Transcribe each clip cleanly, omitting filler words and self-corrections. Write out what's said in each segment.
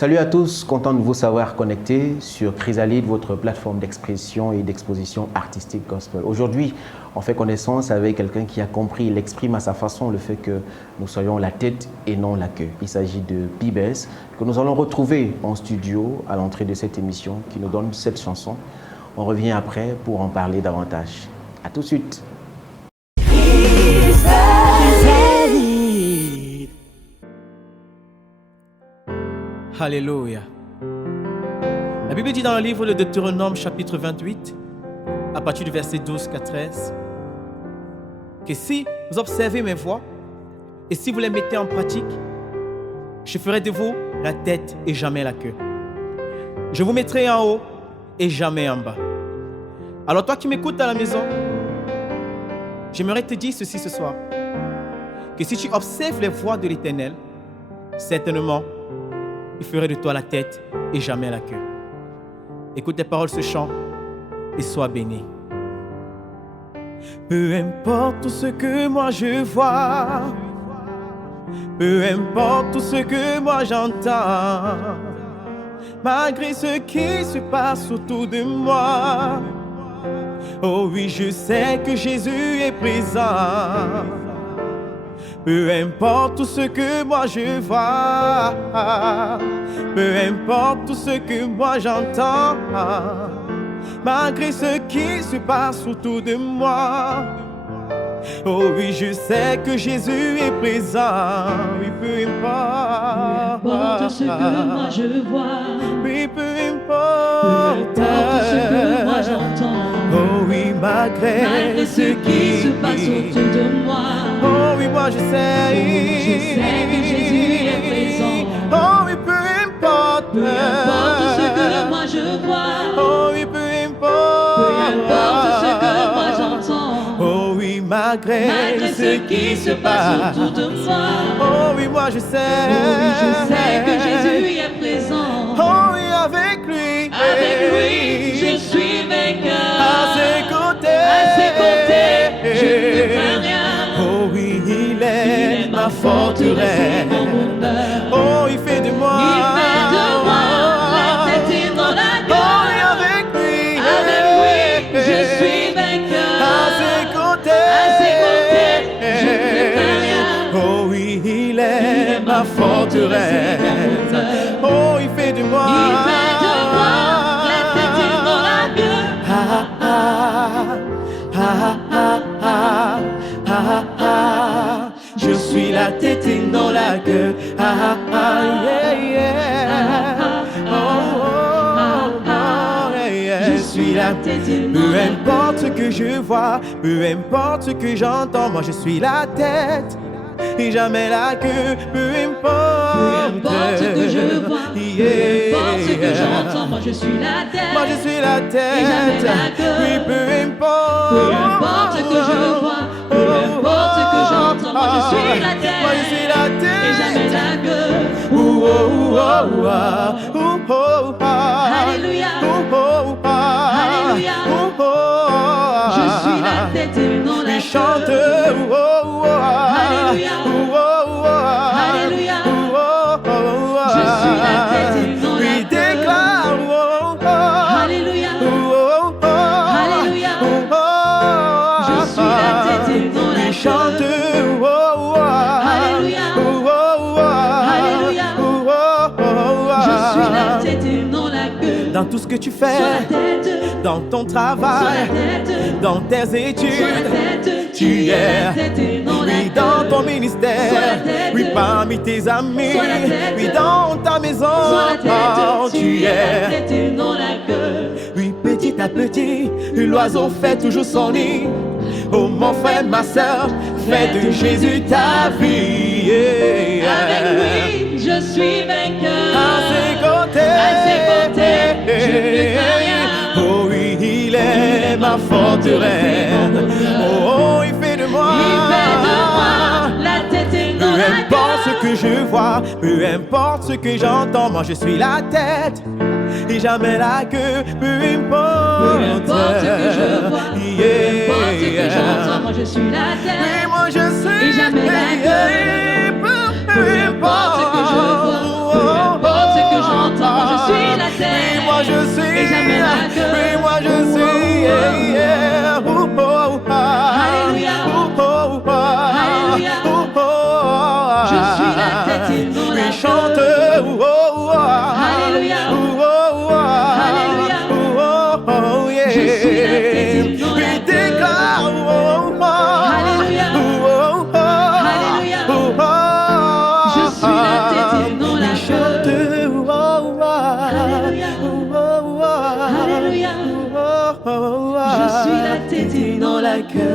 Salut à tous, content de vous savoir connectés sur Chrysalide, votre plateforme d'expression et d'exposition artistique gospel. Aujourd'hui, on fait connaissance avec quelqu'un qui a compris, il exprime à sa façon le fait que nous soyons la tête et non la queue. Il s'agit de P-Bez, que nous allons retrouver en studio à l'entrée de cette émission, qui nous donne cette chanson. On revient après pour en parler davantage. À tout de suite. Alléluia. La Bible dit dans le livre de Deutéronome chapitre 28, à partir du verset 12 à 13, que si vous observez mes voies et si vous les mettez en pratique, je ferai de vous la tête et jamais la queue. Je vous mettrai en haut et jamais en bas. Alors toi qui m'écoutes à la maison, j'aimerais te dire ceci ce soir, que si tu observes les voies de l'Éternel, certainement, il ferait de toi la tête et jamais la queue. Écoute les paroles de ce chant et sois béni. Peu importe tout ce que moi je vois, peu importe tout ce que moi j'entends, malgré ce qui se passe autour de moi, oh oui, je sais que Jésus est présent. Peu importe tout ce que moi je vois, peu importe tout ce que moi j'entends, malgré ce qui se passe autour de moi, oh oui, je sais que Jésus est présent. Oui, peu importe ce que moi je vois, oui, peu importe ce que moi j'entends, oh oui, malgré ce qui se passe autour de moi, oh oui, moi je sais que Jésus est présent. Oh oui, peu importe ce que moi je vois, oh oui, peu importe ce que moi j'entends, oh oui, malgré ce qui se passe autour de moi, oh oui, moi je sais que Jésus est présent. oh oui, avec lui je suis vainqueur. à ses côtés, je ne crains rien. Oh oui, il est ma forteresse. Oh, il fait de moi la tête et non la queue. Oh, et avec lui, je suis vainqueur. à ses côtés, je ne crains rien. Oh oui, il est ma forteresse. Oh, il fait de moi la tête et non la queue. ah, ah, ah, ah, ah, ah, ah. Je suis la tête et non la queue. Ah, ah, yeah, yeah. Oh, oh, oh, yeah, yeah. Je suis la tête et non la queue. Peu importe ce que je vois, peu importe ce que j'entends, moi je suis la tête et jamais la queue. Peu importe ce que je vois, peu importe ce que j'entends, moi je suis la tête. Moi je suis la tête et jamais la queue. Oui, peu importe ce que je vois, peu importe ce que j'entends, moi je suis la tête. Moi je suis la tête et jamais la queue. Oh, oh, oh, oh, oh, oh, oh. Alléluia. Oh, oh, oh. Alléluia. Oh, oh, oh. Je suis la tête et non la queue. Chante, oh, oh, oh. Alléluia. Oh, oh, oh. Alléluia. Oh, oh, oh. Je suis la tête et non la Oui, queue. déclare, oh, oh. Alléluia. Oh, oh, oh. Alléluia. Oh, oh. Je suis la tête et non la queue. Chante, oh, oh, oh. Alléluia. Oh, oh, oh. Alléluia. Oh, oh, oh. Je suis la tête et non la queue. Dans tout ce que tu Sois fais, la tête, dans ton sois la travail, tête, dans tes sois la études, tête. tu es, la tête et non la oui, queue. dans ton Sois ministère, la tête. oui, parmi tes amis, Sois la tête. oui, dans ta maison, Sois la tête, oh, tu la es, tête et non la queue. oui, petit à petit, l'oiseau fait toujours son nid. Oh mon frère, ma soeur, fais de Jésus ta vie. Yeah. Avec lui, je suis vainqueur. À ses côtés, je ne crains rien. oh oui, il est ma forteresse. Oh, oh, il fait de moi, la tête et non peu la importe ce queue. que je vois, peu importe ce que j'entends, moi je suis la tête et jamais la queue. Peu importe ce que je vois, peu importe ce que j'entends, moi je suis la tête. Oui, moi je suis et jamais la queue. peu importe ce que je vois, peu importe ce que j'entends. sais. Oui, moi je sais. Et j'amènerai que. Oui, moi je sais. Yeah. Alléluia. Alléluia. Je suis la tête et non la queue. Chante. Alléluia. Alléluia. Je suis la tête et non la queue. Alléluia. Alléluia. Je suis la tête et non la queue. Alléluia. Alléluia. Je suis la tête et non la queue.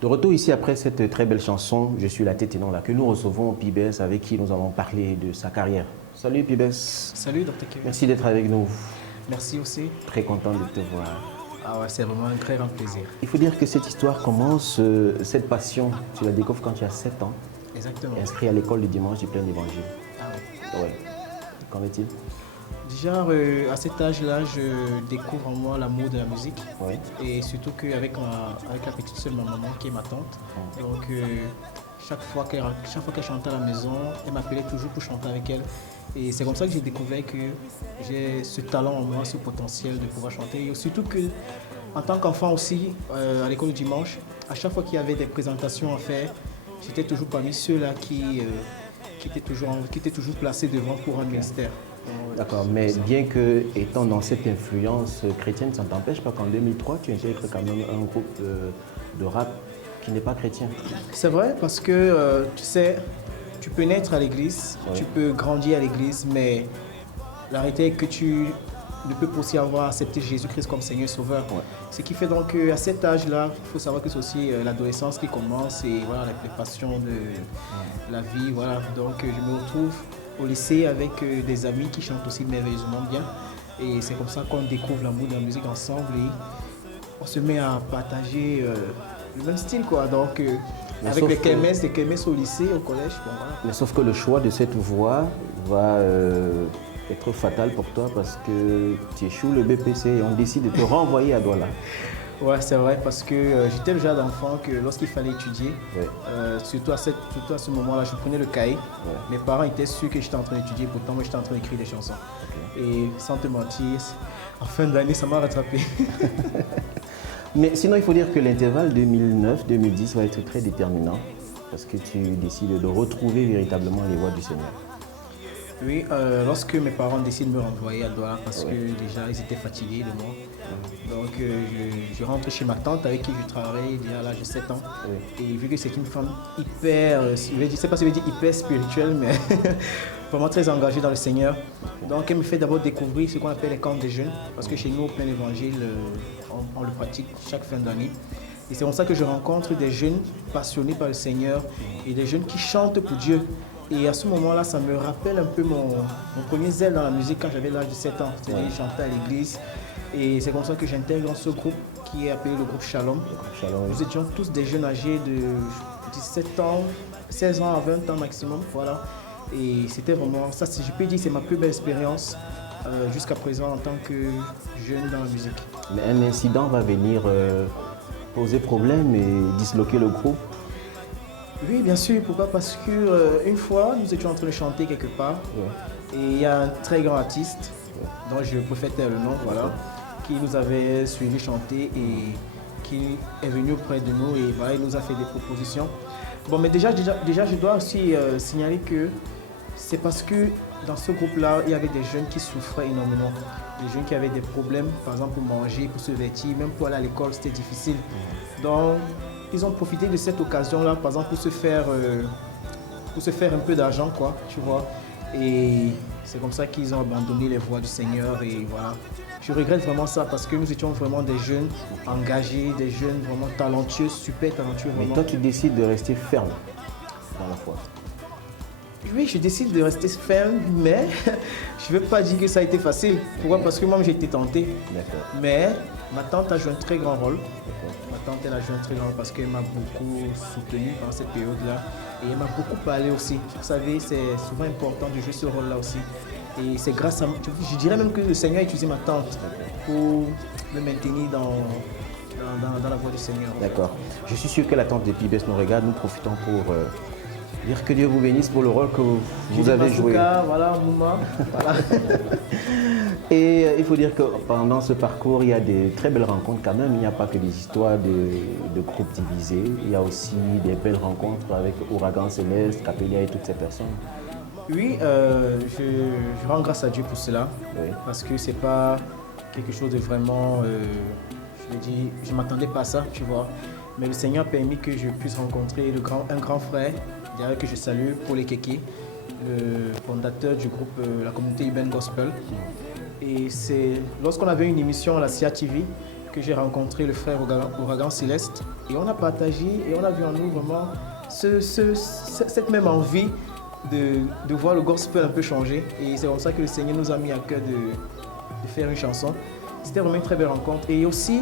De retour ici après cette très belle chanson, Je suis la tête et non la queue, nous recevons Pibes avec qui nous allons parler de sa carrière. Salut Pibes. Salut Dr. Kevin. Merci d'être avec nous. Merci aussi. Très content de te voir. Ah ouais, c'est vraiment un très grand plaisir. Il faut dire que cette histoire commence, cette passion, tu la découvres quand tu as 7 ans, Exactement. inscrit à l'école du dimanche du plein évangile. Ah ouais. Ouais. Qu'en est-il? Déjà, à cet âge-là, je découvre en moi l'amour de la musique. Ouais. Et surtout qu'avec avec la petite sœur de ma maman, qui est ma tante, donc chaque fois qu'elle chantait à la maison, elle m'appelait toujours pour chanter avec elle. Et c'est comme ça que j'ai découvert que j'ai ce talent en moi, ce potentiel de pouvoir chanter. Et surtout que, en tant qu'enfant aussi, à l'école du dimanche, à chaque fois qu'il y avait des présentations à faire, j'étais toujours parmi ceux-là qui étaient toujours placés devant pour un ministère. D'accord, mais bien que étant dans cette influence chrétienne, ça ne t'empêche pas qu'en 2003, tu intègres quand même un groupe de rap qui n'est pas chrétien. C'est vrai parce que tu sais, tu peux naître à l'église, Oui. tu peux grandir à l'église, mais la réalité est que tu ne peux pas aussi avoir accepté Jésus-Christ comme Seigneur et Sauveur. Ouais. Ce qui fait donc qu'à cet âge-là, il faut savoir que c'est aussi l'adolescence qui commence et voilà, les passions de la vie. Voilà. Donc je me retrouve au lycée avec des amis qui chantent aussi merveilleusement bien. Et c'est comme ça qu'on découvre l'amour de la musique ensemble et on se met à partager le même style, quoi. Donc Mais avec sauf les que- kermesses au lycée, au collège, bon, voilà. Mais sauf que le choix de cette voie va être fatal pour toi parce que tu échoues le BPC et on décide de te renvoyer à Douala. Ouais, c'est vrai, parce que j'étais le genre d'enfant que lorsqu'il fallait étudier, Ouais. surtout à ce moment-là, je prenais le cahier. Mes parents étaient sûrs que j'étais en train d'étudier, pourtant moi j'étais en train d'écrire des chansons. Et sans te mentir, en fin d'année, ça m'a rattrapé. Mais sinon, il faut dire que l'intervalle 2009-2010 va être très déterminant parce que tu décides de retrouver véritablement les voies du Seigneur. Oui, lorsque mes parents décident de me renvoyer à Douala parce que déjà ils étaient fatigués de moi. Donc je rentre chez ma tante avec qui je travaille déjà à l'âge de 7 ans. Oui. Et vu que c'est une femme hyper, je ne sais pas si je vais dire hyper spirituelle, mais vraiment très engagée dans le Seigneur. Donc elle me fait d'abord découvrir ce qu'on appelle les camps des jeunes. Parce que chez nous, au plein évangile, on le pratique chaque fin d'année. Et c'est comme ça que je rencontre des jeunes passionnés par le Seigneur et des jeunes qui chantent pour Dieu. Et à ce moment-là, ça me rappelle un peu mon premier zèle dans la musique quand j'avais l'âge de 7 ans. C'est-à-dire chanter à l'église. Et c'est comme ça que j'intègre ce groupe qui est appelé le groupe Shalom. Shalom. Nous étions tous des jeunes âgés de 17 ans, 16 ans à 20 ans maximum. Voilà. Et c'était vraiment, ça, je peux dire, c'est ma plus belle expérience jusqu'à présent en tant que jeune dans la musique. Mais un incident va venir poser problème et disloquer le groupe. Oui, bien sûr. Pourquoi? Parce qu'une fois, nous étions en train de chanter quelque part. Ouais. Et il y a un très grand artiste, dont je préfère taire le nom, voilà, qui nous avait suivi chanter et qui est venu auprès de nous et voilà, il nous a fait des propositions. Bon, mais déjà je dois aussi signaler que c'est parce que dans ce groupe-là, il y avait des jeunes qui souffraient énormément. Des jeunes qui avaient des problèmes, par exemple pour manger, pour se vêtir, même pour aller à l'école, c'était difficile. Donc, ils ont profité de cette occasion-là, par exemple, pour se faire un peu d'argent, quoi, tu vois. Et c'est comme ça qu'ils ont abandonné les voies du Seigneur et voilà. Je regrette vraiment ça parce que nous étions vraiment des jeunes engagés, des jeunes vraiment talentueux, super talentueux. Mais Vraiment. toi, tu décides de rester ferme dans la foi. Oui, je décide de rester ferme, mais je ne veux pas dire que ça a été facile. Pourquoi? Parce que moi, j'ai été tenté. D'accord. Mais ma tante a joué un très grand rôle. D'accord. Ma tante, elle a joué un très grand rôle parce qu'elle m'a beaucoup soutenu pendant cette période-là. Et elle m'a beaucoup parlé aussi. Vous savez, c'est souvent important de jouer ce rôle-là aussi. Et c'est grâce à moi, je dirais même que le Seigneur a utilisé ma tante pour me maintenir dans la voie du Seigneur. D'accord. Je suis sûr que la tante de Pibes nous regarde. Nous profitons pour dire que Dieu vous bénisse pour le rôle que vous avez joué. Voilà, Mouma. Voilà. Et il faut dire que pendant ce parcours, il y a des très belles rencontres quand même. Il n'y a pas que des histoires de groupes divisés. Il y a aussi des belles rencontres avec Ouragan Céleste, Capella et toutes ces personnes. Oui, je rends grâce à Dieu pour cela. Oui. Parce que c'est pas quelque chose de vraiment... je ne m'attendais pas à ça, tu vois. Mais le Seigneur a permis que je puisse rencontrer un grand frère, d'ailleurs que je salue, Paul Ekeke, le fondateur du groupe la communauté urbaine gospel. Et c'est lorsqu'on avait une émission à la CIA TV que j'ai rencontré le frère Ouragan Céleste. Et on a partagé et on a vu en nous vraiment cette même envie de voir le gospel un peu changer. Et c'est comme ça que le Seigneur nous a mis à cœur de faire une chanson. C'était vraiment une très belle rencontre. Et aussi,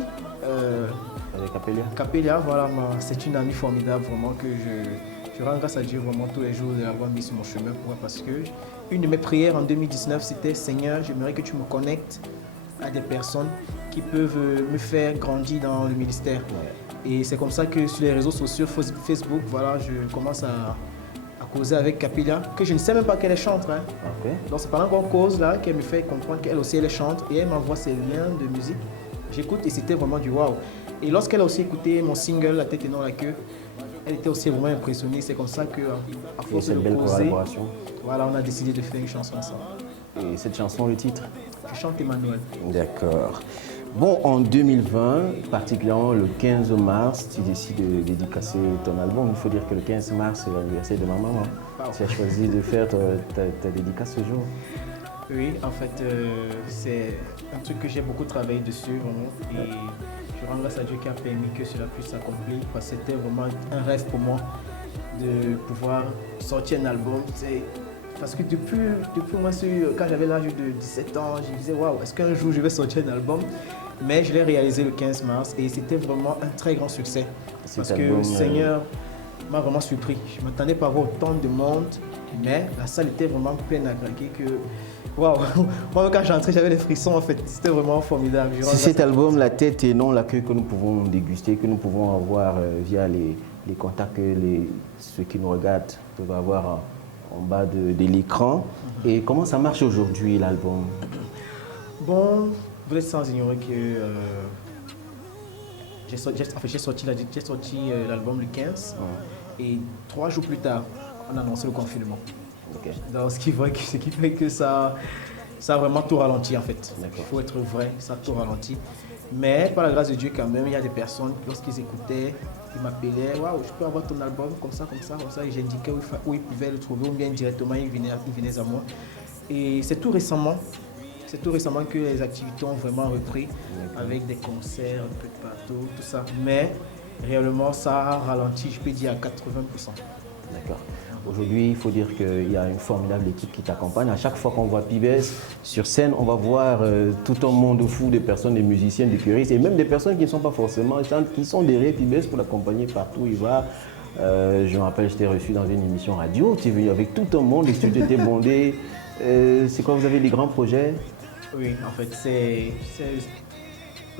Avec Capella. Capella, voilà, c'est une amie formidable, vraiment, que je rends grâce à Dieu vraiment tous les jours de l'avoir mis sur mon chemin. Pourquoi? Parce que une de mes prières en 2019, c'était Seigneur, j'aimerais que tu me connectes à des personnes qui peuvent me faire grandir dans le ministère. Ouais. Et c'est comme ça que sur les réseaux sociaux, Facebook, voilà, je commence à causer avec Capella, que je ne sais même pas qu'elle est chanteuse. Hein. Okay. Donc c'est pendant qu'on cause là qu'elle me fait comprendre qu'elle aussi elle est chante et elle m'envoie ses liens de musique. J'écoute et c'était vraiment du waouh. Et lorsqu'elle a aussi écouté mon single La tête et non la queue, elle était aussi vraiment impressionnée. C'est comme ça que, à force de causer, voilà, on a décidé de faire une chanson ensemble. Et cette chanson, le titre? Je chante Emmanuel. D'accord. Bon, en 2020, particulièrement le 15 mars, tu décides de dédicacer ton album. Il faut dire que le 15 mars, c'est l'anniversaire de ma maman. Tu as choisi de faire ta dédicace ce jour. Oui, en fait, c'est un truc que j'ai beaucoup travaillé dessus, vraiment. Et je rends grâce à Dieu qui a permis que cela puisse s'accomplir. Parce que c'était vraiment un rêve pour moi de pouvoir sortir un album. Parce que depuis moi, quand j'avais l'âge de 17 ans, je me disais, waouh, est-ce qu'un jour je vais sortir un album? Mais je l'ai réalisé le 15 mars et c'était vraiment un très grand succès. Parce que le Seigneur m'a vraiment surpris. Je ne m'attendais pas à voir autant de monde, mais la salle était vraiment pleine à craquer que... Waouh! Moi, quand j'entrais, j'avais des frissons en fait. C'était vraiment formidable. C'est cet album, La tête et non la queue, que nous pouvons déguster, que nous pouvons avoir via les contacts que ceux qui nous regardent peuvent avoir en bas de l'écran. Et comment ça marche aujourd'hui, l'album? Bon, vous êtes sans ignorer que j'ai sorti l'album le 15 et 3 jours plus tard, on a annoncé le confinement. Okay. Donc, ce qui fait que ça a vraiment tout ralenti en fait. Il faut être vrai, ça a tout ralenti. Mais par la grâce de Dieu quand même, il y a des personnes, lorsqu'ils écoutaient, ils m'appelaient, waouh, je peux avoir ton album comme ça, et j'indiquais où ils pouvaient le trouver, ou bien directement ils venaient à moi. Et c'est tout récemment que les activités ont vraiment repris, avec des concerts un peu de partout, tout ça. Mais réellement, ça a ralenti, je peux dire à 80%. D'accord. Aujourd'hui, il faut dire qu'il y a une formidable équipe qui t'accompagne. À chaque fois qu'on voit Pibes sur scène, on va voir tout un monde fou de personnes, des musiciens, des choristes et même des personnes qui ne sont pas forcément chantes, qui sont derrière Pibes pour l'accompagner partout où il va. Je me rappelle, je t'ai reçu dans une émission radio, tu es venu avec tout un monde, les studios étaient bondés. C'est quoi, vous avez des grands projets? Oui, en fait, c'est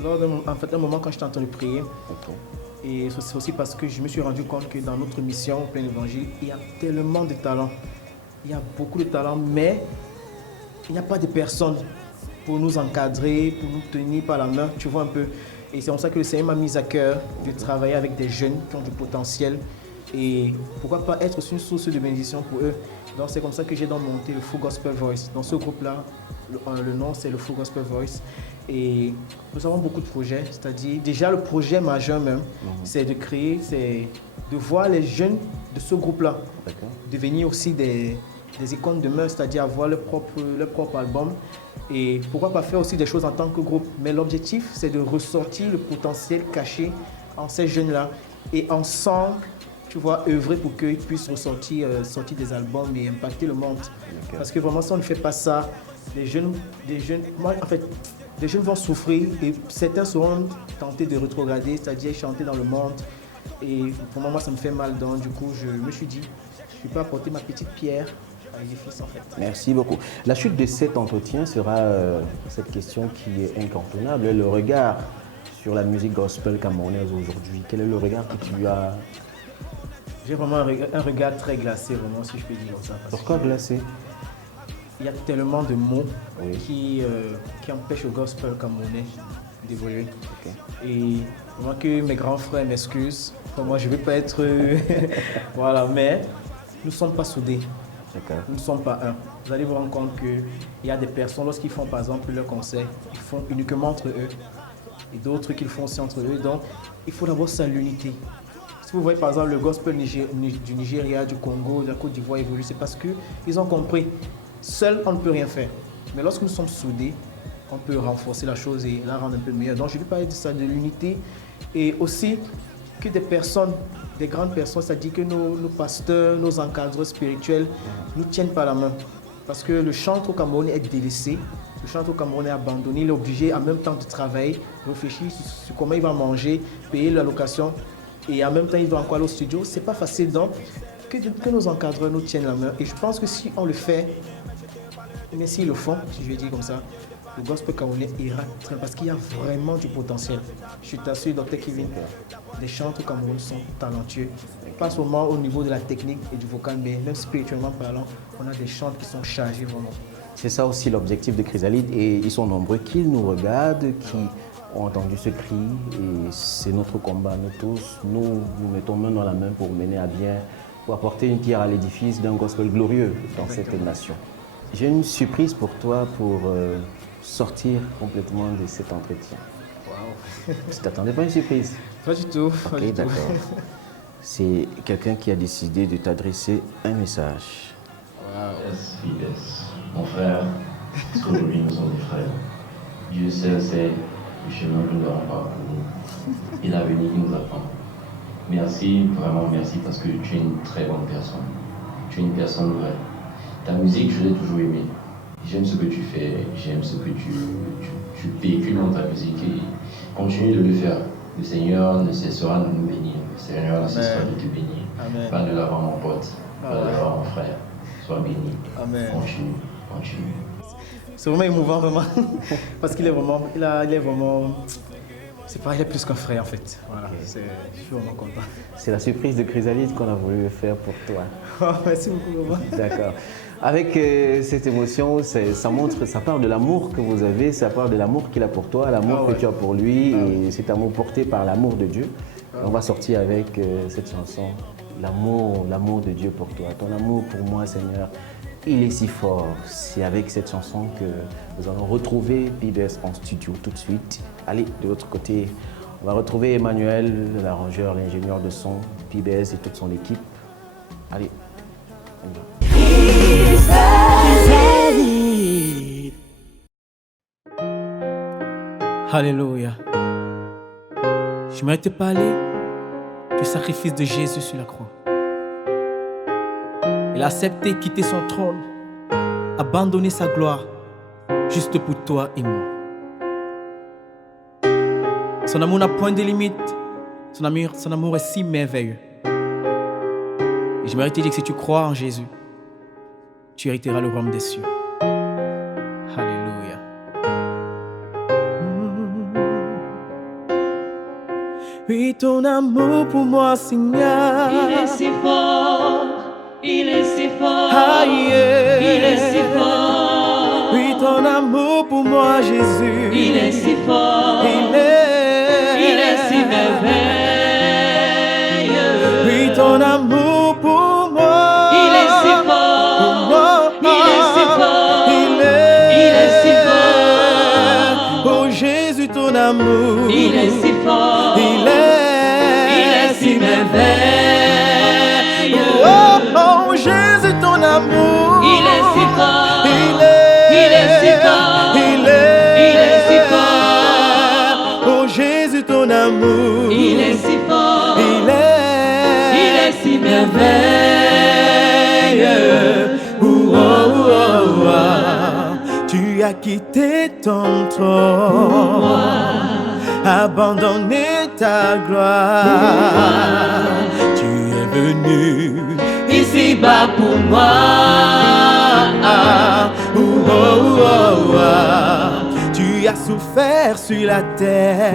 lors d'un moment quand j'étais en train de prier. Okay. Et c'est aussi parce que je me suis rendu compte que dans notre mission au plein évangile, il y a tellement de talents. Il y a beaucoup de talents, mais il n'y a pas de personnes pour nous encadrer, pour nous tenir par la main, tu vois un peu. Et c'est comme ça que le Seigneur m'a mis à cœur de travailler avec des jeunes qui ont du potentiel. Et pourquoi pas être une source de bénédiction pour eux. Donc c'est comme ça que j'ai donc monté le Full Gospel Voice. Dans ce groupe-là, le nom c'est le Full Gospel Voice. Et nous avons beaucoup de projets, c'est-à-dire déjà le projet majeur même, c'est de créer, c'est de voir les jeunes de ce groupe-là devenir aussi des icônes de demain, c'est-à-dire avoir leur propre album. Et pourquoi pas faire aussi des choses en tant que groupe. Mais l'objectif, c'est de ressortir le potentiel caché en ces jeunes-là et ensemble, tu vois, œuvrer pour qu'ils puissent sortir des albums et impacter le monde. Okay. Parce que vraiment, si on ne fait pas ça, les jeunes, moi, en fait, les jeunes vont souffrir et certains seront tentés de rétrograder, c'est-à-dire chanter dans le monde. Et pour moi, ça me fait mal. Donc, du coup, je me suis dit, je peux apporter ma petite pierre à l'édifice, en fait. Merci beaucoup. La chute de cet entretien sera cette question qui est incontournable, le regard sur la musique gospel camerounaise aujourd'hui? Quel est le regard que tu as? J'ai vraiment un regard très glacé, vraiment, si je peux dire ça. Pourquoi glacé? Il y a tellement de mots Oui. qui empêchent le gospel camerounais d'évoluer. Ok. Et vraiment que mes grands frères m'excusent. Pour moi, je ne vais pas être... voilà, mais nous ne sommes pas soudés. D'accord. Nous ne sommes pas un. Vous allez vous rendre compte qu'il y a des personnes, lorsqu'ils font par exemple leur concert, ils font uniquement entre eux. Et d'autres qu'ils font aussi entre eux. Donc, il faut d'abord ça, l'unité. Si vous voyez par exemple le gospel du Nigeria, du Congo, de la Côte d'Ivoire évoluer, c'est parce qu'ils ont compris. Seul, on ne peut rien faire. Mais lorsque nous sommes soudés, on peut renforcer la chose et la rendre un peu meilleure. Donc, je vais parler de ça, de l'unité. Et aussi, que des personnes, des grandes personnes, c'est-à-dire que nos pasteurs, nos encadreurs spirituels nous tiennent par la main. Parce que le chantre au Cameroun est délaissé, le chantre au Cameroun est abandonné, il est obligé en même temps de travailler, de réfléchir sur comment il va manger, payer la location et en même temps il doit encore aller au studio. C'est pas facile, donc que nos encadreurs nous tiennent la main. Et je pense que si on le fait, mais s'ils le font, si je vais dire comme ça, le gospel camerounais ira très parce qu'il y a vraiment du potentiel. Je t'assure, Dr Kevin, les chantres au Cameroun sont talentueux. Pas seulement au niveau de la technique et du vocal, mais même spirituellement parlant, on a des chants qui sont chargés vraiment. C'est ça aussi l'objectif de Chrysalide et ils sont nombreux qui nous regardent, qui ont entendu ce cri et c'est notre combat, nous tous. Nous mettons main dans la main pour mener à bien, pour apporter une pierre à l'édifice d'un gospel glorieux dans cette nation. J'ai une surprise pour toi pour sortir complètement de cet entretien. Waouh! Tu t'attendais pas à une surprise? Pas du tout. Ok, d'accord. C'est quelqu'un qui a décidé de t'adresser un message. Yes, yes. Mon frère, parce qu'aujourd'hui nous sommes des frères. Dieu seul sait le chemin que nous avons parcouru et l'avenir qui nous attend. Merci, vraiment merci, parce que tu es une très bonne personne. Tu es une personne vraie. Ta musique, je l'ai toujours aimée. J'aime ce que tu fais, j'aime ce que tu véhicules dans ta musique et continue de le faire. Le Seigneur ne cessera de nous bénir. Le Seigneur ne cessera de te bénir. Amen. Va de l'avant, mon pote. Va de l'avant, mon frère. Sois béni. Amen. Continue, continue. C'est vraiment émouvant, vraiment. Parce qu'il est vraiment, il est vraiment, c'est pas, il est plus qu'un frère en fait. Voilà, je suis vraiment content. C'est la surprise de Chrysalide qu'on a voulu faire pour toi. Oh, merci beaucoup, vraiment. D'accord. Avec cette émotion, ça montre, ça parle de l'amour que vous avez, ça parle de l'amour qu'il a pour toi, l'amour que tu as pour lui, et cet amour porté par l'amour de Dieu. On va sortir avec cette chanson, l'amour de Dieu pour toi. Ton amour pour moi, Seigneur, il est si fort. C'est avec cette chanson que nous allons retrouver PBS en studio tout de suite. Allez, de l'autre côté, on va retrouver Emmanuel, l'arrangeur, l'ingénieur de son, PBS et toute son équipe. Allez, on y va. Alléluia. J'aimerais te parler du sacrifice de Jésus sur la croix. Il a accepté quitter son trône, abandonner sa gloire, juste pour toi et moi. Son amour n'a point de limite, son amour est si merveilleux. Et j'aimerais te dire que si tu crois en Jésus, tu hériteras le royaume des cieux. Alléluia. Oui, ton amour pour moi, Seigneur. Il est si fort, il est si fort, Ah, yeah. il est si fort. Oui, ton amour pour moi, Jésus. Il est si fort, Il est si merveilleux. Oui, ton amour pour moi. Il est si fort, Pour moi. il est si fort, Il est si fort. Oh Jésus, ton amour. Il est si fort, Il est si merveilleux. Oh, oh Jésus, ton amour. Il est si fort, Il est si fort, Il est si fort. Oh Jésus, ton amour. Il est si fort, Il est si merveilleux. Oh, oh, oh, oh. Tu as quitté ton trône, abandonné ta gloire. Tu es venu Ici-bas pour moi. Oh, oh, oh, oh. Tu as souffert sur la terre.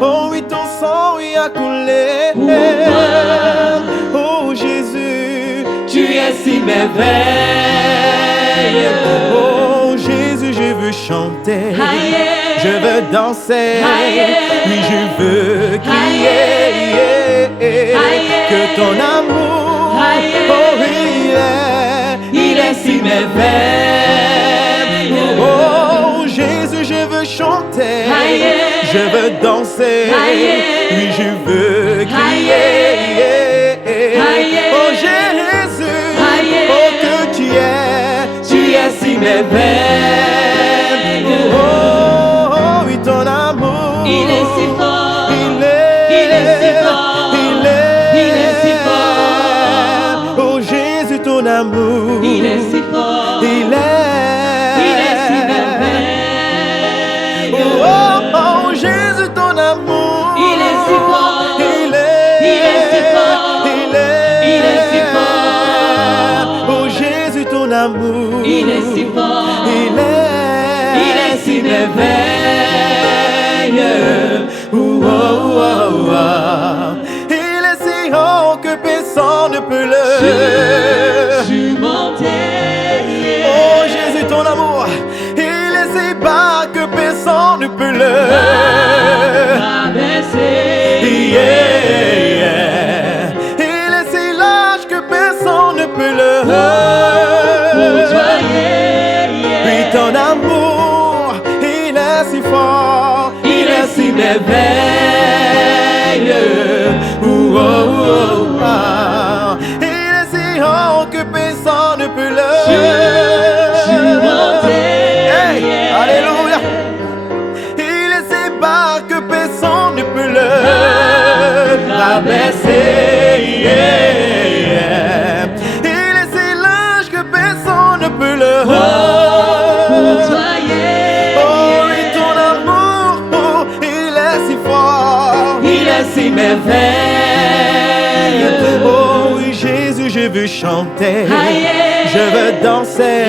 Oh oui, ton sang y a coulé. Oh Jésus, tu es si merveilleux. Oh Jésus, je veux chanter, je veux danser, oui je veux crier que ton amour, oh il est si merveilleux. Oh Jésus, je veux chanter, je veux danser, oui je veux crier. Oh Jésus, oh que tu es si merveilleux. Oh oui, ton amour, Il est si fort, il est si fort, il est si fort. Oh Jésus, ton amour, Il est si fort, il est si merveilleux. Oh, oh Jésus, ton amour, Il est si fort, il est si fort, il est si fort. Oh Jésus, ton amour, Il est si fort, il est si merveilleux. Oh, oh, oh, oh. Il est si haut que personne ne peut le surmonter. Oh Jésus, ton amour, il est si bas que personne ne peut le Abaisser. Yeah. Il est si large que personne ne peut le Puis ton amour, il est si fort, il est si merveilleux. Oh, oh, oh, ah. Il est si haut que personne ne peut le Hey, alléluia. Il est si bas que personne ne peut le rabaisser. Yeah. Il est si large que personne ne peut le Oh, et ton amour, oh, il est si fort, il est si merveilleux. Oh oui, Jésus, je veux chanter, je veux danser,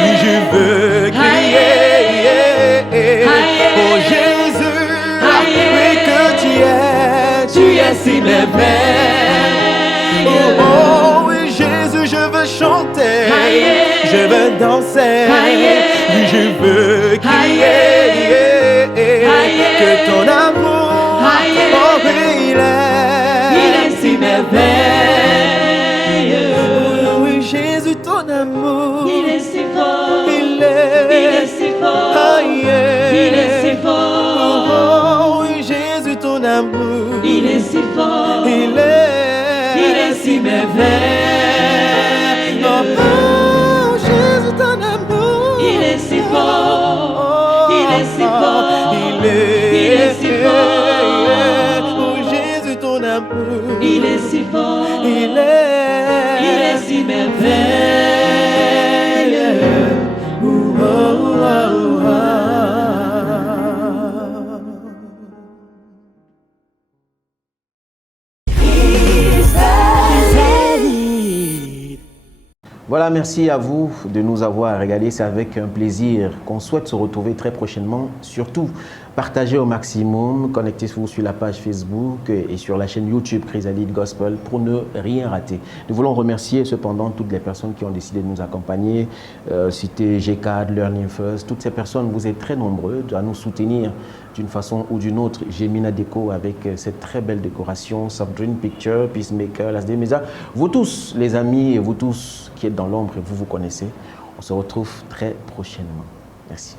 oui, je veux crier. Oh Jésus, oui que tu es si merveilleux. Oh, oh oui, Jésus, je veux chanter, je veux danser, oui, je veux crier que ton amour, oh oui, il est si merveilleux. Oh oui, Jésus, ton amour, Il est si fort, il est si fort, ah, yeah. il est si fort, Oh oui, Jésus, ton amour, il est si fort, il est si merveilleux. Oh, Jésus, ton amour, il est si fort, il est si fort, il est si fort, oh, Jésus, ton amour, il est si fort, il est si merveilleux. Oh, oh, oh, oh. Voilà, merci à vous de nous avoir regardés. C'est avec un plaisir qu'on souhaite se retrouver très prochainement. Surtout, partagez au maximum, connectez-vous sur la page Facebook et sur la chaîne YouTube Chrysalide Gospel pour ne rien rater. Nous voulons remercier cependant toutes les personnes qui ont décidé de nous accompagner, citer GCAD, Learning First, toutes ces personnes, vous êtes très nombreux à nous soutenir d'une façon ou d'une autre. Gemina Déco avec cette très belle décoration, Subdream Picture, Peacemaker, Las Demesa. Vous tous, les amis, et vous tous qui êtes dans l'ombre et vous vous connaissez, on se retrouve très prochainement. Merci.